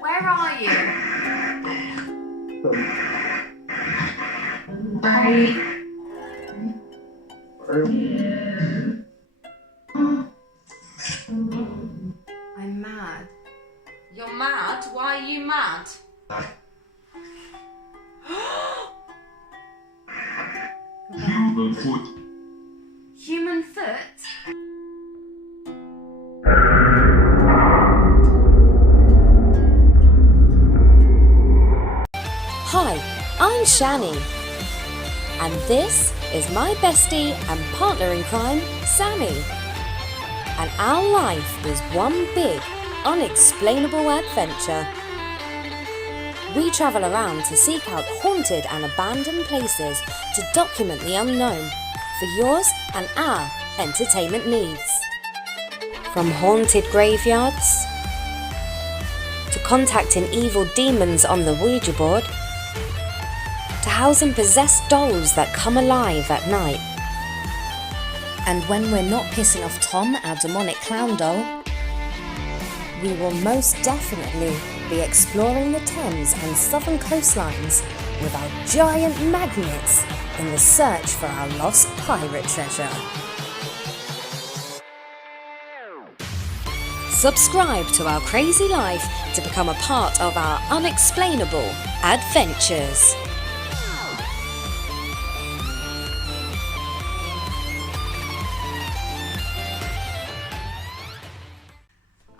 Where are you? I'm mad. You're mad? Why are you mad? Human foot. Human foot? Hi, I'm Shani, and this is my bestie and partner in crime, Sammy. And our life is one big, unexplainable adventure. We travel around to seek out haunted and abandoned places to document the unknown for yours and our entertainment needs. From haunted graveyards, to contacting evil demons on the Ouija board, to housing possessed dolls that come alive at night. And when we're not pissing off Tom, our demonic clown doll, we will most definitely be exploring the Thames and southern coastlines with our giant magnets in the search for our lost pirate treasure. Subscribe to our crazy life to become a part of our unexplainable adventures.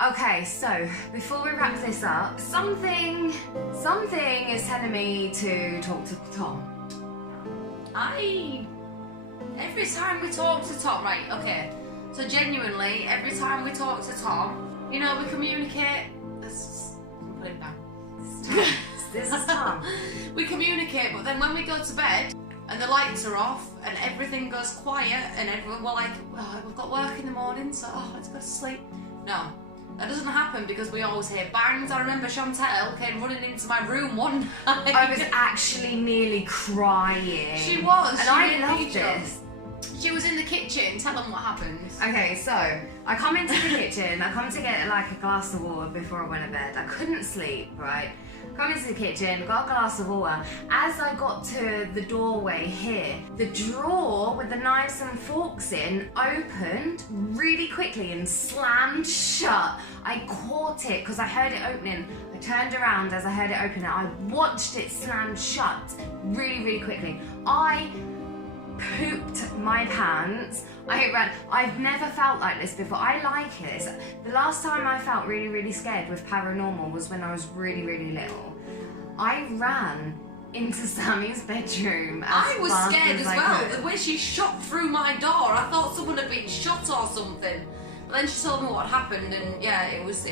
Okay, so before we wrap this up, something is telling me to talk to Tom. Every time we talk to Tom, right, okay, so genuinely, every time we talk to Tom, you know, we communicate, let's put him down. This is Tom. We communicate, but then when we go to bed, and the lights are off, and everything goes quiet, and everyone, we're like, oh, we've got work in the morning, so let's go to sleep. No. That doesn't happen because we always hear bangs. I remember Chantel came running into my room one night. I was actually nearly crying. She was. And she I really loved did. this. She was in the kitchen. Tell them what happened. Okay, so I come into the kitchen. I come to get like a glass of water before I went to bed. I couldn't sleep, right? Come into the kitchen, got a glass of water. As I got to the doorway here, the drawer with the knives and forks in opened really quickly and slammed shut. I caught it because I heard it opening. I turned around as I heard it open. I watched it slam shut really, really quickly. I pooped my pants. I ran. I've never felt like this before. I like it. The last time I felt really, really scared with paranormal was when I was really, really little. I ran into Sammy's bedroom. I was scared as well. The way she shot through my door, I thought someone had been shot or something. But then she told me what happened, and yeah, it was.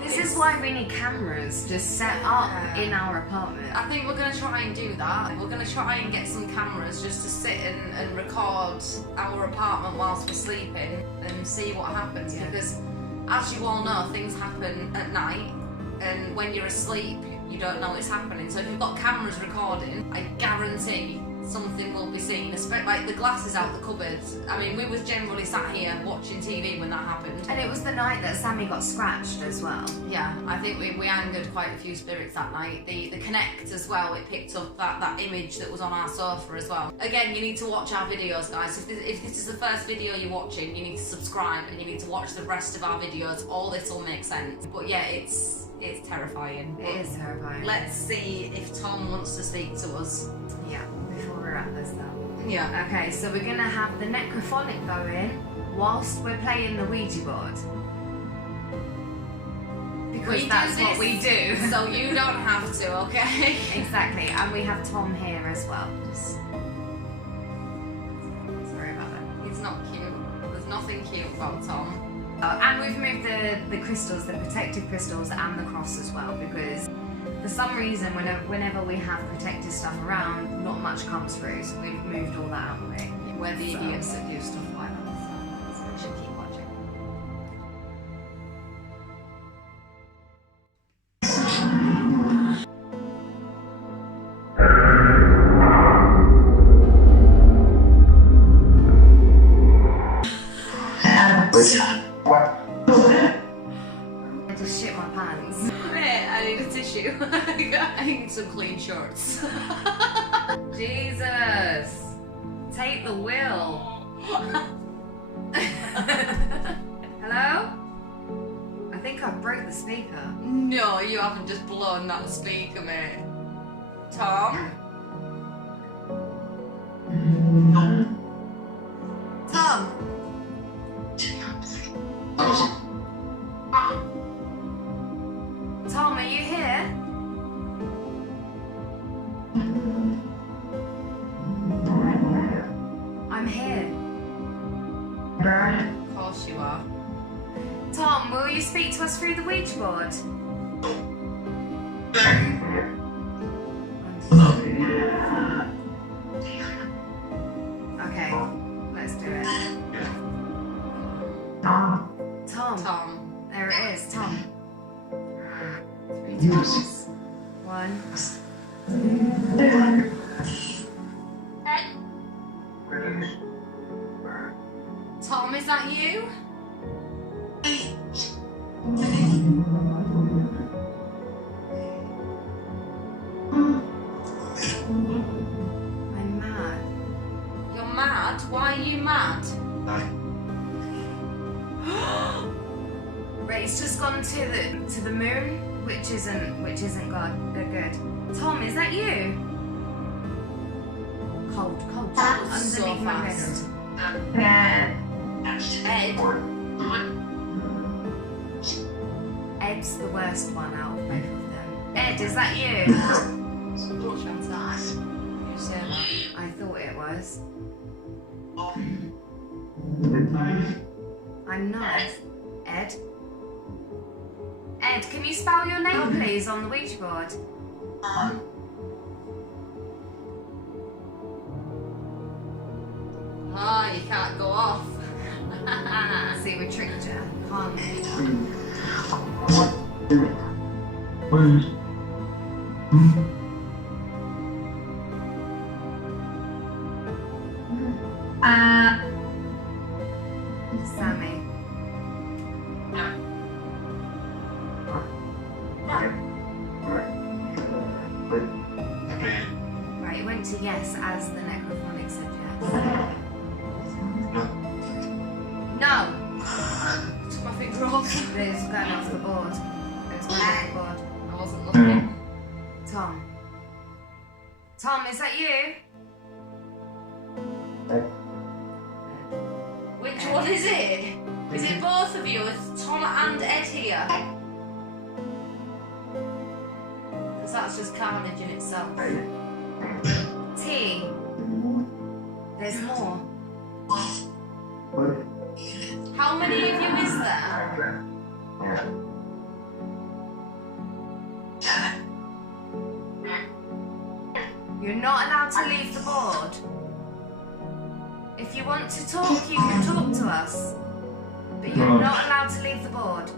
This is why we need cameras just set up in our apartment. I think we're going to try and do that. We're going to try and get some cameras just to sit and record our apartment whilst we're sleeping and see what happens. Yeah. Because as you all know, things happen at night, and when you're asleep, you don't know it's happening. So if you've got cameras recording, I guarantee something will be seen, especially like the glasses out the cupboards. I mean, we was generally sat here watching TV when that happened. And it was the night that Sammy got scratched as well. Yeah, I think we angered quite a few spirits that night. The Connect as well, it picked up that image that was on our sofa as well. Again, you need to watch our videos, guys. If this is the first video you're watching, you need to subscribe and you need to watch the rest of our videos. All this will make sense. But yeah, it's terrifying. It is terrifying. Let's see if Tom wants to speak to us. Yeah, before we wrap this up. Yeah. Okay, so we're gonna have the Necrophonic going whilst we're playing the Ouija board. Because that's what we do. So you don't have to, okay? Exactly, and we have Tom here as well. Sorry about that. He's not cute. There's nothing cute about Tom. And we've moved the crystals, the protective crystals, and the cross as well, because for some reason, whenever we have protective stuff around, not much comes through, so we've moved all that out of the way. We're the idiots that do stuff like that, so we should keep watching. pants. Mate, I need a tissue. I need some clean shorts. Jesus. Take the wheel. Hello? I think I broke the speaker. No, you haven't just blown that speaker, mate. Tom? Tom! Tom, are you here? I'm here. Of course you are. Tom, will you speak to us through the Ouija board? Okay, let's do it. Tom. Tom. There it is, Tom. 3 times. 1. Tom, is that you? I'm mad. You're mad? Why are you mad? Right, it's just gone to the moon, which isn't good. Tom, is that you? Cold, underneath So my fast. wrist. Ed? Ed's the worst one out of both of them. Ed, is that you? What chance that? You say that. I thought it was. I'm not. Ed? Ed, can you spell your name please on the Ouija board? Ah, you can't go off. See, we tricked her, can't we? Sammy. Right, it went to yes as the necrophonic said yes. No! Took my finger off. It's going off the board. It's going off the board. I wasn't looking. Tom. Tom, is that you? Which one is it? Is it both of you? Is Tom and Ed here? Because that's just carnage in itself. T. There's more. How many of you is there? You're not allowed to leave the board. If you want to talk, you can talk to us. But you're not allowed to leave the board.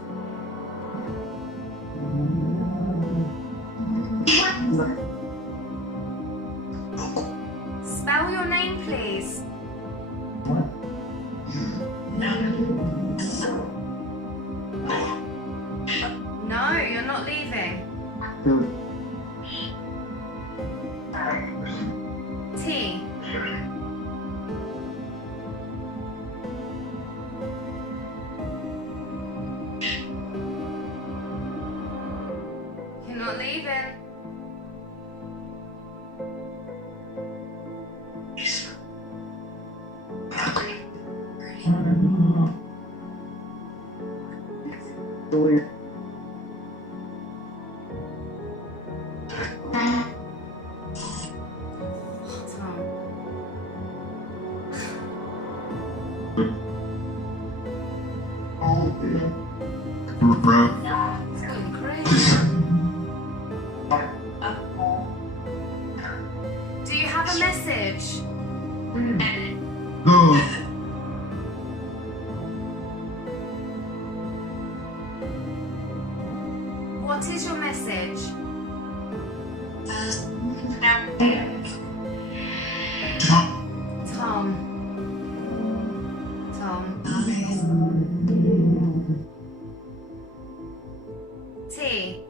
Spell your name, please. No, you're not leaving. T. You're not leaving. It's going crazy. Do you have a message? What is your message? Tom. T.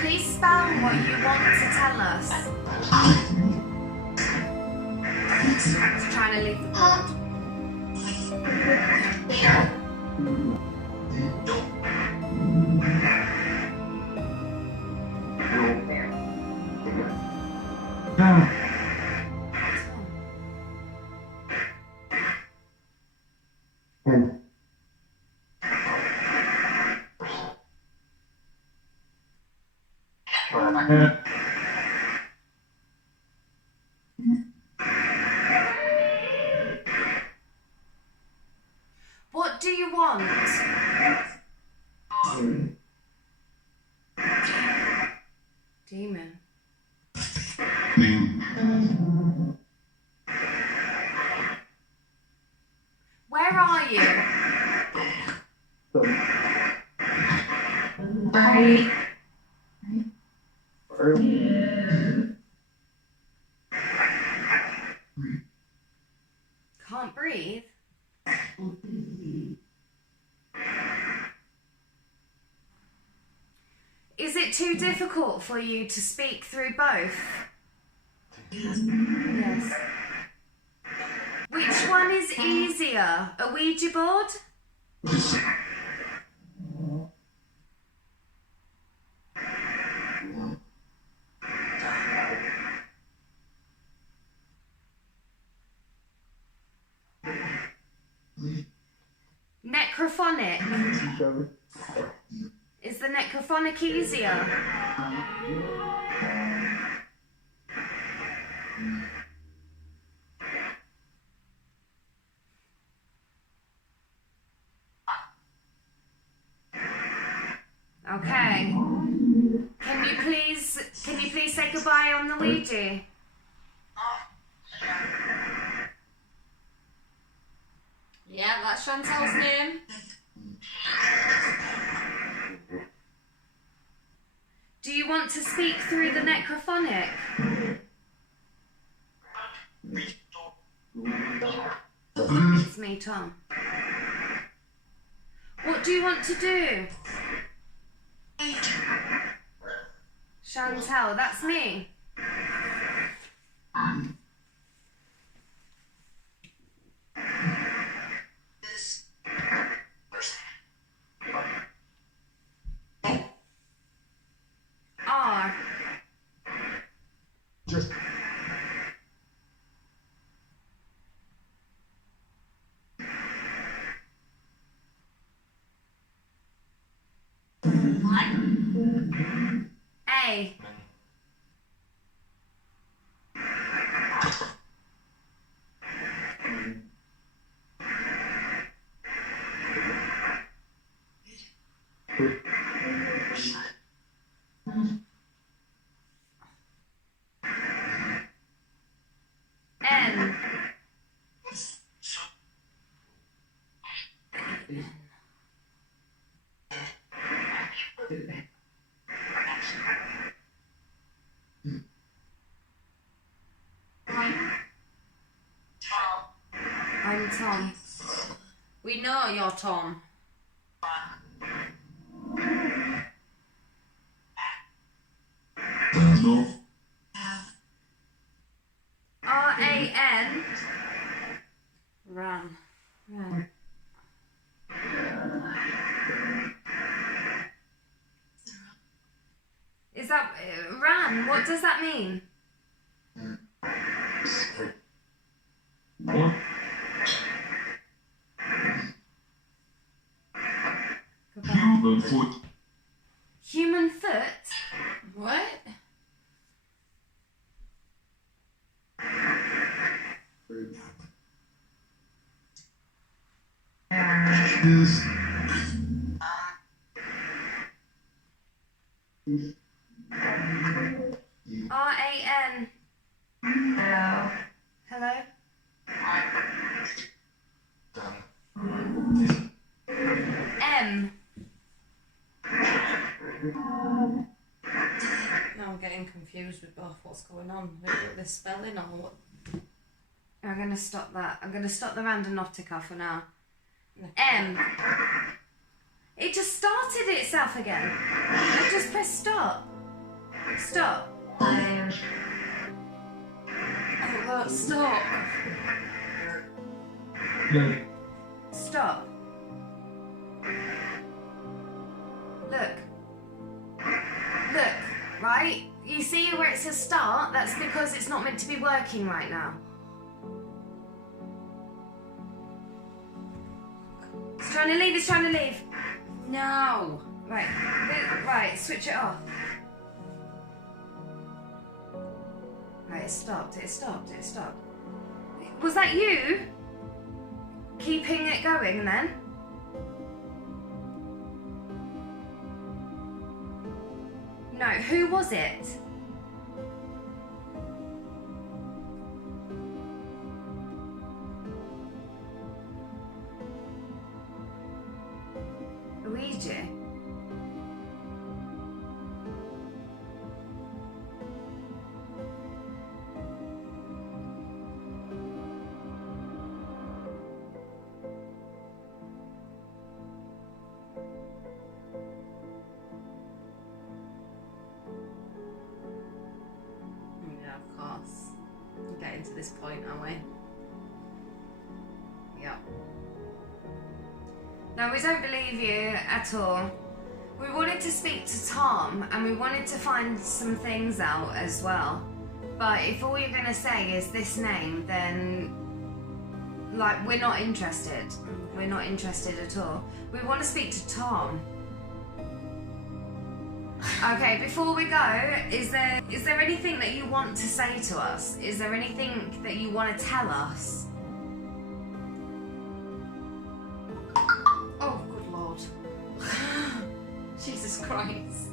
Please spell what you want to tell us. Just trying to leave the board. What do you want? Demon. Where are you? Can't breathe? Is it too difficult for you to speak through both? Yes. Which one is easier? A Ouija board? Necrophonic. Is the necrophonic easier? Okay. Can you please say goodbye on the Ouija? Yeah, that's Chantal's name. Do you want to speak through the necrophonic? It's me, Tom. What do you want to do? Chantal, that's me. R. A. N. I'm Tom. We know you're Tom. No. R-A-N. Ran. Ran. Is that ran? What does that mean? What? Human foot. Human foot? What? Yes. R-A-N. Hello. Hello? M. Now I'm getting confused with both what's going on. With this spelling or what? I'm going to stop that. I'm going to stop the Randonautica for now. M. It just started itself again. I just pressed stop. Stop. Oh, look, stop. Stop. Look. Look, right? You see where it says start? That's because it's not meant to be working right now. It's trying to leave, it's trying to leave. No. Right, right, switch it off. Right, it stopped, it stopped, it stopped. Was that you keeping it going then? No, who was it? Ouija? Yeah, of course. We're getting to this point, aren't we? Yeah. No, we don't believe you at all. We wanted to speak to Tom and we wanted to find some things out as well. But if all you're going to say is this name, then like we're not interested. We're not interested at all. We want to speak to Tom. Okay, before we go, is there anything that you want to say to us? Is there anything that you want to tell us? Oh, good Lord. Jesus Christ.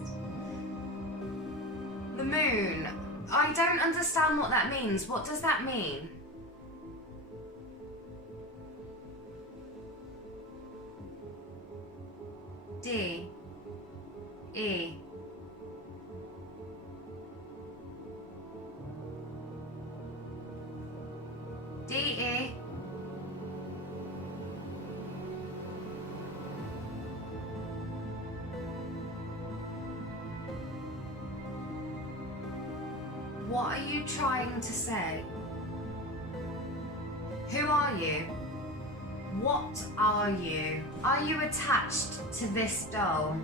The moon. I don't understand what that means. What does that mean? D. E. D. E. What are you trying to say? Who are you? What are you? Are you attached to this doll?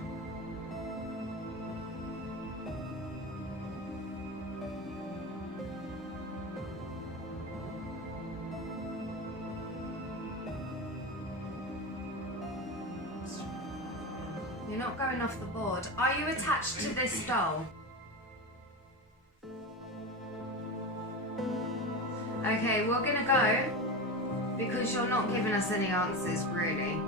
You're not going off the board. Are you attached to this doll? Okay, we're gonna go because you're not giving us any answers, really.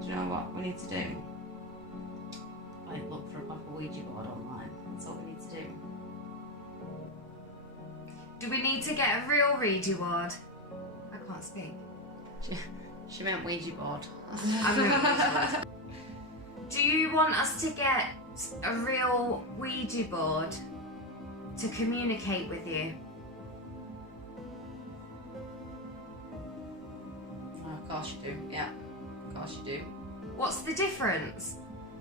Do you know what we need to do? Like, look for a proper Ouija board online. That's all we need to do. Do we need to get a real Ouija board? I can't speak. She meant Ouija board. I'm a Ouija board. Do you want us to get a real Ouija board to communicate with you? Oh, of course you do. Yeah, of course you do. What's the difference?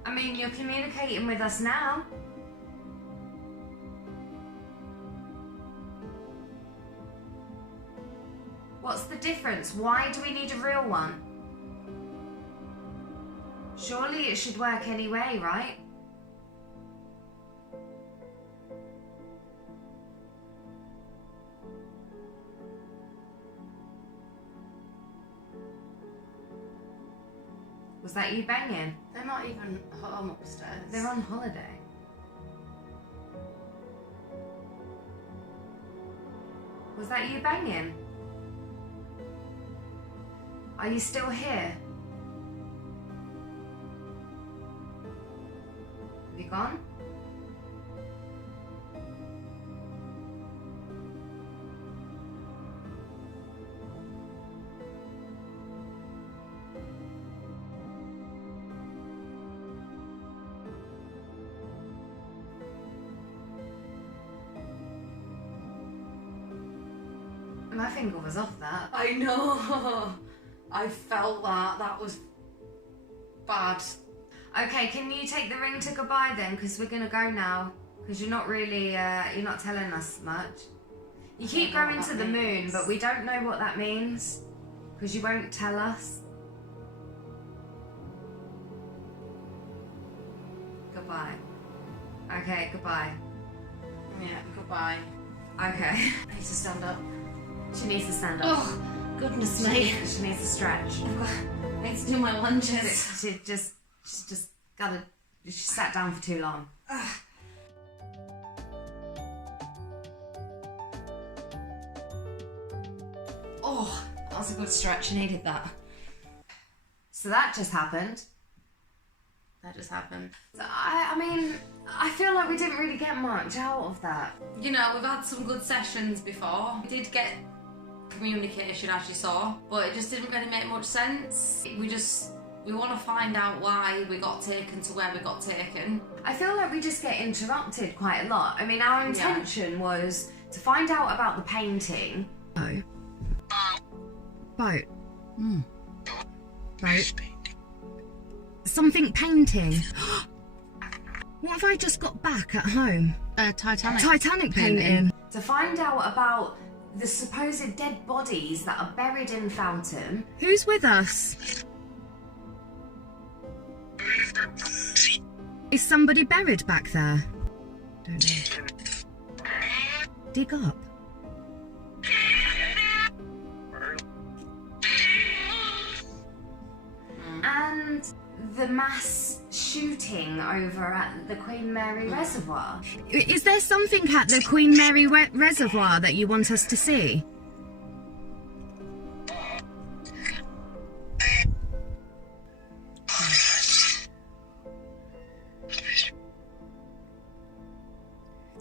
I mean, you're communicating with us now. What's the difference? Why do we need a real one? Surely it should work anyway, right? Was that you banging? They're not even home upstairs. They're on holiday. Was that you banging? Are you still here? Have you gone? My finger was off that. I know. I felt that. That was bad. Okay, can you take the ring to goodbye then? Because we're going to go now. Because you're not really, you're not telling us much. You keep going to the moon, but we don't know what that means. Because you won't tell us. Goodbye. Okay, goodbye. Yeah, goodbye. Okay. I need to stand up. She needs to stand up. Oh, goodness me. She needs to stretch. I need to do my lunges. She's just gotta. She sat down for too long. Oh, that was a good stretch. I needed that. So that just happened. That just happened. So I mean, I feel like we didn't really get much out of that. You know, we've had some good sessions before. We did get communication, as you saw, but it just didn't really make much sense. We want to find out why we got taken to where we got taken. I feel like we just get interrupted quite a lot. I mean, our intention was to find out about the painting. Oh. Boat. Boat. Something painting. What have I just got back at home? Titanic painting. To find out about the supposed dead bodies that are buried in Fountain. Who's with us? Is somebody buried back there? Don't know. Dig up. And the mass shooting over at the Queen Mary Reservoir. Is there something at the Queen Mary Reservoir that you want us to see?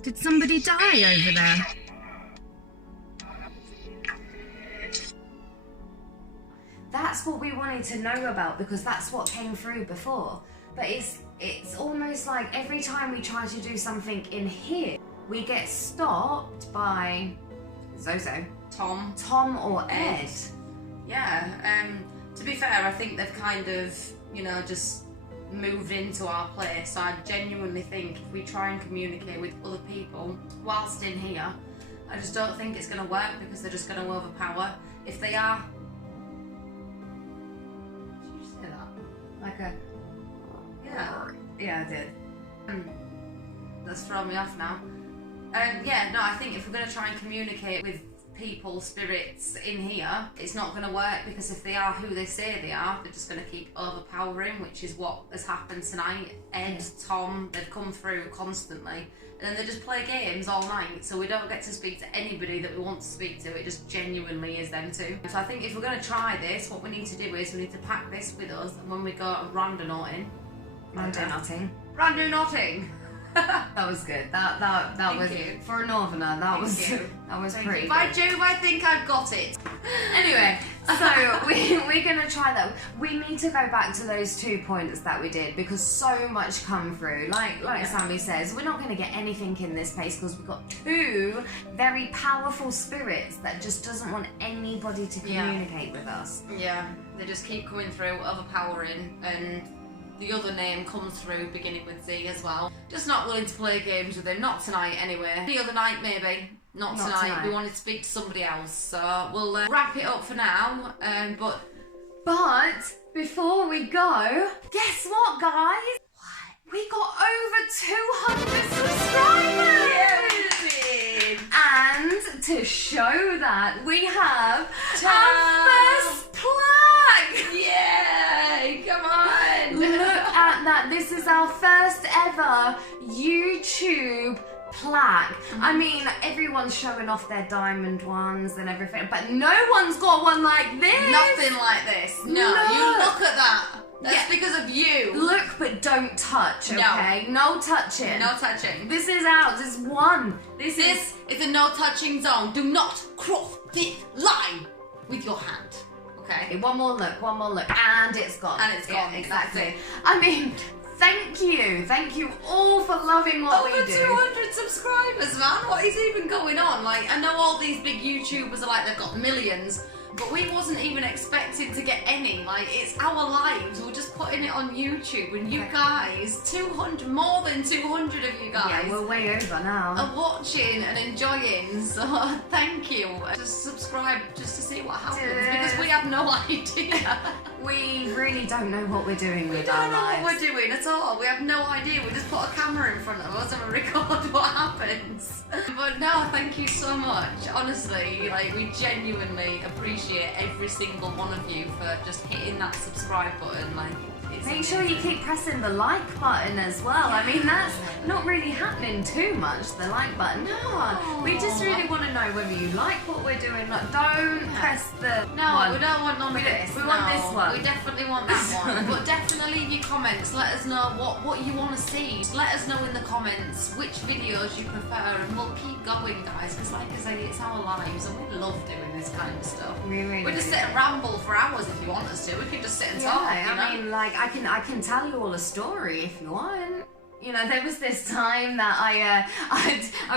Did somebody die over there? That's what we wanted to know about because that's what came through before. But it's almost like every time we try to do something in here, we get stopped by Zozo, Tom or Ed. Yeah, to be fair, I think they've kind of, you know, just moved into our place. So I genuinely think if we try and communicate with other people whilst in here, I just don't think it's going to work because they're just going to overpower. If they are... Did you just hear that? Like a... Yeah, I did. That's thrown me off now. Yeah, no, I think if we're going to try and communicate with people, spirits in here, it's not going to work because if they are who they say they are, they're just going to keep overpowering, which is what has happened tonight. Ed, Tom, they've come through constantly and then they just play games all night, so we don't get to speak to anybody that we want to speak to. It just genuinely is them two. So I think if we're going to try this, what we need to do is we need to pack this with us, and when we go randonauting, That was good. That was you. for a northerner. That was pretty. If I do, I think I've got it. Anyway, so we're gonna try that. We need to go back to those 2 points that we did because so much come through. Like Sammy says, we're not gonna get anything in this place because we've got 2 very powerful spirits that just doesn't want anybody to communicate with us. Yeah, they just keep coming through, overpowering, and the other name comes through beginning with Z as well. Just not willing to play games with him. Not tonight anyway. The other night maybe. Not tonight. We wanted to speak to somebody else. So we'll wrap it up for now. But before we go, guess what, guys? What? We got over 200 subscribers! And to show that, we have our first plaque! Yay! Come on! that this is our first ever YouTube plaque. I mean, everyone's showing off their diamond ones and everything, but no one's got one like this. Nothing like this. No, you look at that. That's because of you. Look, but don't touch, okay? No touching. No touching. This is ours. This is one. This is a no touching zone. Do not cross this line with your hand. Okay. One more look, and it's gone. And it's gone. Yeah, exactly. I mean, thank you all for loving what we do. Over 200 subscribers, man. What is even going on? Like, I know all these big YouTubers are like, they've got millions, but we wasn't even expected to get any. Like, it's our lives. We're just putting it on YouTube, and you guys, more than 200 of you guys. Yeah, we're way over now. Are watching and enjoying, so thank you. Just subscribe just to see what happens, because we have no idea. We really don't know what we're doing with our our lives. We don't know what we're doing at all. We have no idea. We just put a camera in front of us and we record what happens. But no, thank you so much. Honestly, like, we genuinely appreciate every single one of you for just hitting that subscribe button. Like, it's Make amazing. sure you keep pressing the like button as well. I mean, that's not really happening too much, the like button. No, we just really want to know whether you like what we're doing. Like, don't press the one. We don't want none of this. We want this one. We definitely want that one. But definitely leave your comments. Let us know what you want to see. Just let us know in the comments which videos you prefer, and we'll keep going, guys. Because like I say, it's our lives, and we love doing this kind of stuff. We really just do. sit and ramble for hours if you want us to. We can just sit and talk. I mean, like, I can tell you all a story if you want. You know, there was this time that I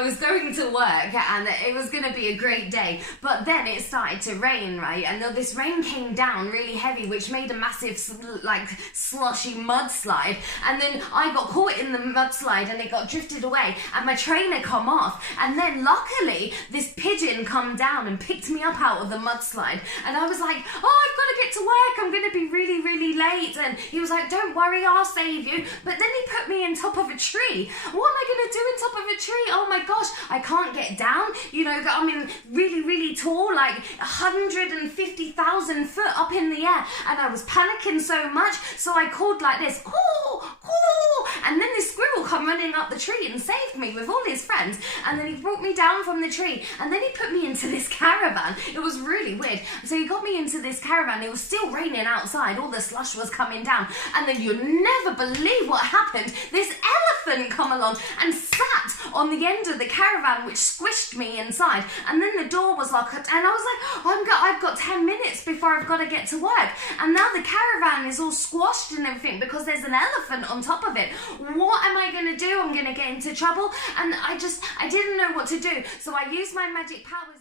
was going to work and it was going to be a great day, but then it started to rain, right? And then this rain came down really heavy, which made a massive, like, slushy mudslide. And then I got caught in the mudslide and it got drifted away and my train had come off. And then luckily, this pigeon come down and picked me up out of the mudslide. And I was like, oh, I've got to get to work. I'm going to be really, really late. And he was like, don't worry, I'll save you. But then he put me in top of a tree. What am I going to do in top of a tree? Oh my gosh, I can't get down. You know, I mean, really, really tall, like 150,000 foot up in the air. And I was panicking so much, so I called like this, call, call. And then this squirrel come running up the tree and saved me with all his friends. And then he brought me down from the tree. And then he put me into this caravan. It was really weird. So he got me into this caravan. It was still raining outside. All the slush was coming down. And then you'll never believe what happened. This elephant come along and sat on the end of the caravan, which squished me inside. And then the door was locked, and I was like, I've got 10 minutes before I've got to get to work. And now the caravan is all squashed and everything because there's an elephant on top of it. What am I going to do? I'm going to get into trouble. And I didn't know what to do. So I used my magic powers.